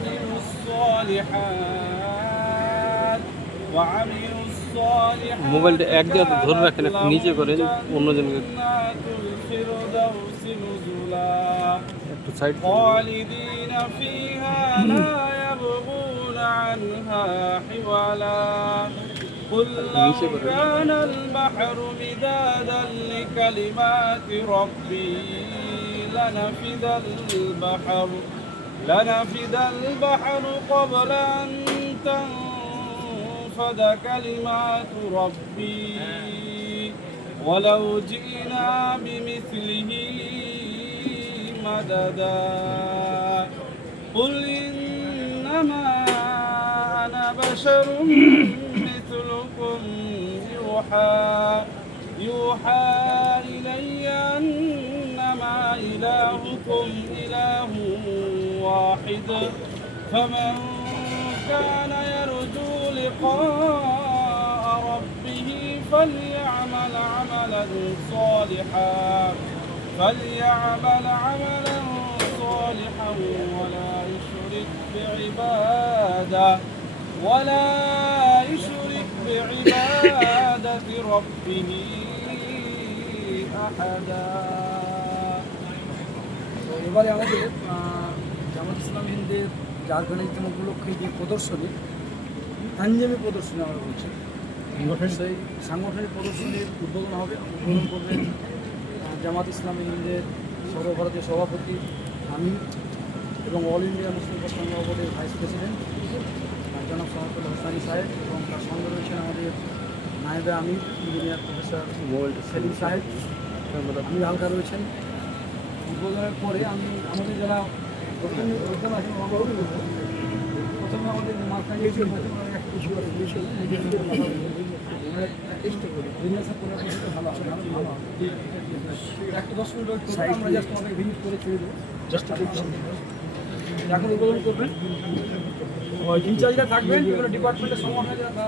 وعملوا الصالحات وعملوا الصالحات মোবাইলটা এক দিয়ে হাতে ধরে রাখেন, একটু নিচে করেন, অন্যজনকে- جنات الفردوس نزلا একটু সাইড خالدين فيها لا يبغون عنها حولا قل لو نيچے کرو۔ كان البحر مدادا لكلمات ربي لنفد البحر لنفد البحر قبل أن تنفد كلمات ربي. ولو جئنا بمثله مددا. قل إنما أنا بشر مثلكم. يوحى يوحى إلي أنما إلهكم إله واحد. فمن كان يرجو لقاء ربه فليعمل عملا صالحا فليعمل عملا صالحا ولا يشرك بعبادة ولا يشرك بعبادة ربه أحدا. হিন্দের ঝাড়খণ্ড উপলক্ষে যে প্রদর্শনী তাঞ্জামি প্রদর্শনী আমরা বলছি। সেই সাংগঠনিক প্রদর্শনীর উদ্বোধন হবে উদ্বোধন করবেন আহ, জামাত ইসলামী হিন্দের সর্বভারতীয় সভাপতি আমি এবং অল ইন্ডিয়া মুসলিম সংঘ বোর্ডের ভাইস প্রেসিডেন্ট জনাব সমাতুল হোসানি সাহেব এবং তার সঙ্গে রয়েছেন আমাদের নায়েবে আমির ইঞ্জিনিয়ার প্রফেসর ওয়ার্ল্ড সেলিম সাহেব। আমি হালকা রয়েছেন। উদ্বোধনের পরে আমি আমাদের যারা প্রথমে আমাদের মাথায় যে একটা দশ মিনিট আমরা just তোমাকে visit করে ছেড়ে দেবো। এখন উদ্বোধন থাকবেন বিভিন্ন ডিপার্টমেন্টের সংগঠনে যারা